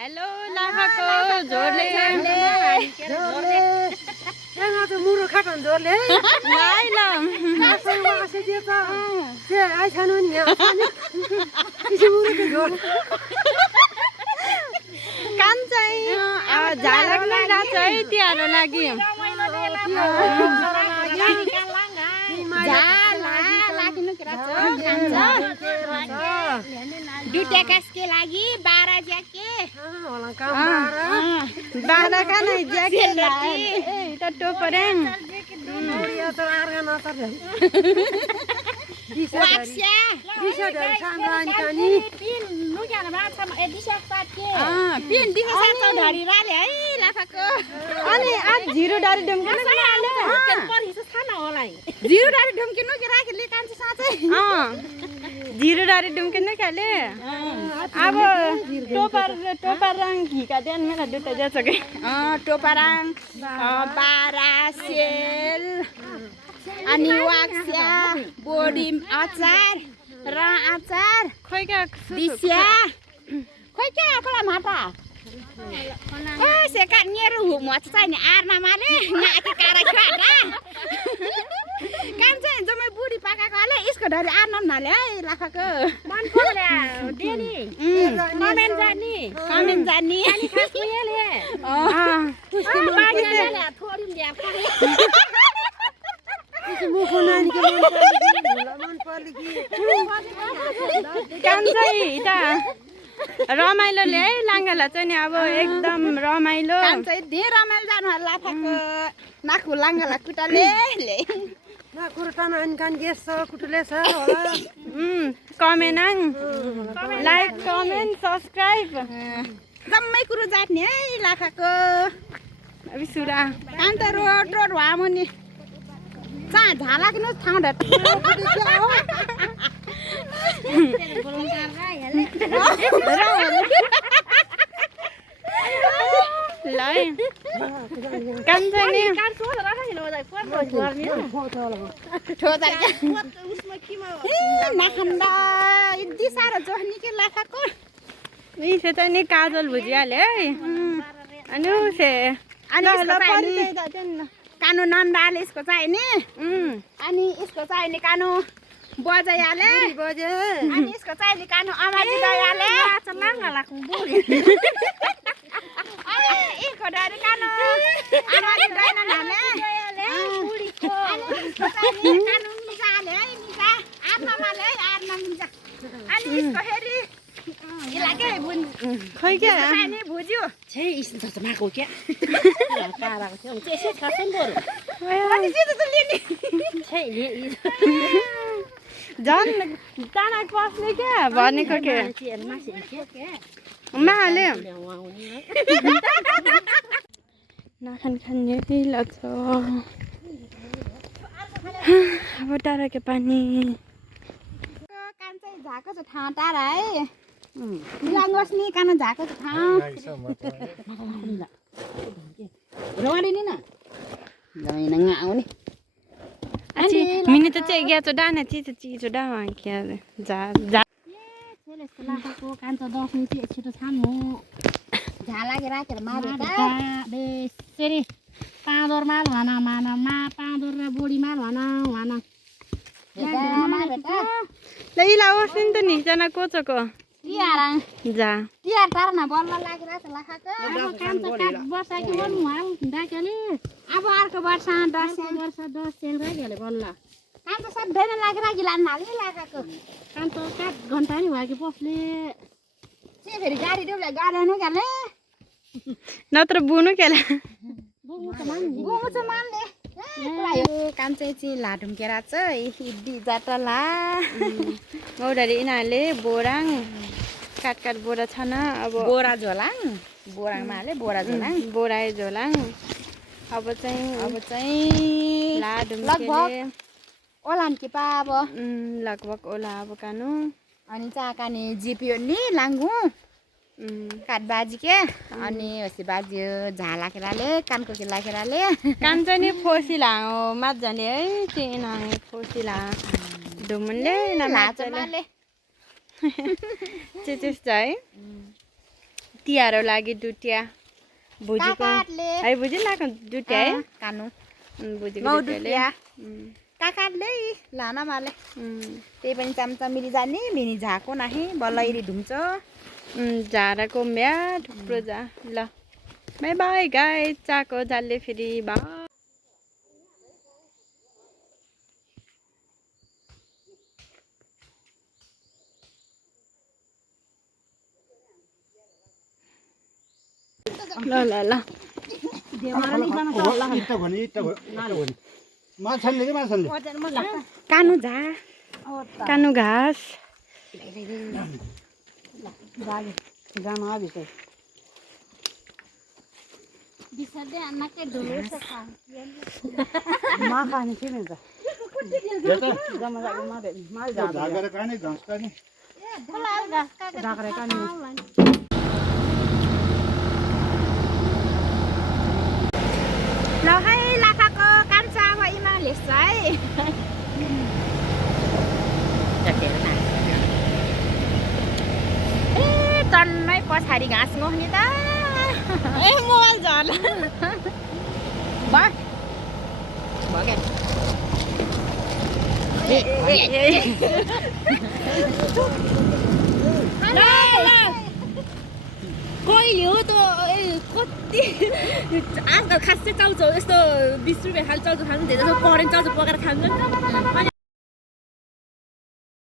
hello लाखाको झोले यहाँ त मुरो खाटन झोले नाइ ल आसैमा आसे दिए त के आइ खानु नि यहाँ किसी मुरोको झोल कान चाहिँ झालक नै राख्छ है तिहारको लागि दुईटा कासके लागि 12 ज्याके बाह्र खाने ज्याकेट त टोपरेङ अनि आज झिरो डारी ढुम्किनु झिरो डारी ढुम्किनु के राखेले कान्छ साँच्चै झिरो डारी ढुम्किनु खाले अब टोपराङ घिका देन मेरा दुटा ज्याछ के टोपराङ 12 सेल अनि वाक्स्या बोडी अचार र अचार खोइ क्या दिस्या खोइ क्या कोला माटा ए सेका नेरो हुमच चाहिँ नि आर्ना माले नाके कारा खाटा कान्छ जम्मै बुढी पाकाकोले यसको डरी आर्ना नाले है लाखाको मन पर्ला डेनी कमेन्ट जानी अनि खास उयले बागेले थोडी ल्याप मुखो नानीको मन पर्ली कि कान्छै त रमाइलोले है लाङ्गाला चाहिँ नि अब एकदम रमाइलो कान्छै धेरै रमाइलो जानु होला लाखाको नाकु लाङ्गाला कुटाले ना कुरटाना अनकान गेस कुटले छ होला कमेन्ट लाइक कमेन्ट सब्स्क्राइब जम्मै कुरो जाट्ने है लाखाको अब सुरा कान्त रोड हामुनि चा झाला किन ठाउँ ढट लै कान्छै नि नाखन्दा यति साह्रो जोख्ने के लाखाको इसे चाहिँ नि काजल भुजिहाल्यो है अनि उसे कानु नन्दाले यसको चाहिने अनि यसको चाहिने कानु बजाइहाले अनि यसको चाहिने कानु अमाजी गइहाले यसको डरी कानु अमाजी गएन नाले यसको चाहिने कानु मिसाले है मिसा आत्मामाले है आत्मा मिसा अनि यसको हेरी इलाके बुन खै क्या चाहिने भुज्यो छे इस त माको क्या काराको थियो त्यसै खासै बरु अनि सिधै त लिने छे झन् चाना पस्ने क्या भनेको के माले नाखान खाने लाग्छ अब टाढाको पानी कान्छै झाको छ ठाउँ टाढा है लाङ्गोस् नि कान झाको छ ठाउँ रवाडी नि न जमिन आउने अनि मिनी त चाहिँ ग्या चो डाना चिचो डामा क्या जा जा यस्तो लाखाको कान्छ दसैँ चाहिँ छिटो छाम्नु झालागे राखेर मारेर बेसरी पाँदर माल भन पाँदर र बोडी माल भन ल इला ओस् नि त निजना कोचको जा तिहार टारमा बल्ल लागिरहेको छ लाखाको वर्षकी बन्नु डाकेले अब अर्को वर्ष दसैँ राखिहाल्यो बल्ल कान्छ सधैँ लागिराखि लानु हाल्ने लाखाको कान्छ 7 घन्टा नि भयो कि पसले फेरि गाडी देउला गाडी नै गाले नत्र बुनु केला बुमु त मान्ने कान्छै चाहिँ लाढुम्केरा छ इड्डी जाटला मौडरी यिनीहरूले बोराङ काट बोरा छन अब बोरा झोलाङ बोराङमा हाले बोरा झोलाङ बोराए झोलाङ अब चाहिँ लगभग ओलान कि पा अब लगभग ओला अब कानु अनि चाकाने जिपियो नि लाङ्गु काट बाजी के अनि होसी बाजियो झाला केराले कानको केला केराले कान चाहिँ नि फोसिला हो माजाले है तिना फोसिला डुमुनले न नाचले लाचले चाहिँ है तिहारको लागि दुटिया भुजीको है बुझी लाग्यो दुटिया है कानु बुझीको दुटियाले काकाले लान माले त्यही पनि चम्चमिली जाने मिनी झाको नाही बलैरी ढुम्छ झाराको म्या थुप्रो झा ल बाई बाई गाई चाको झालले फेरि बा ल ल ल कानु झा कानु घाँस ल है लाखाको कान्छा अब इमा लेख्छ है ए टन्नै पछाडि घाँस मोख्ने त ए मोबाइल झर्ला कोही हो त कति आजकल खासै चाउचाउ यस्तो 20 रुपियाँ खालि चाउचाउ खानु धेरै जस्तो करेन्ट चाउचाउ पकाएर खान्छ नि त अनि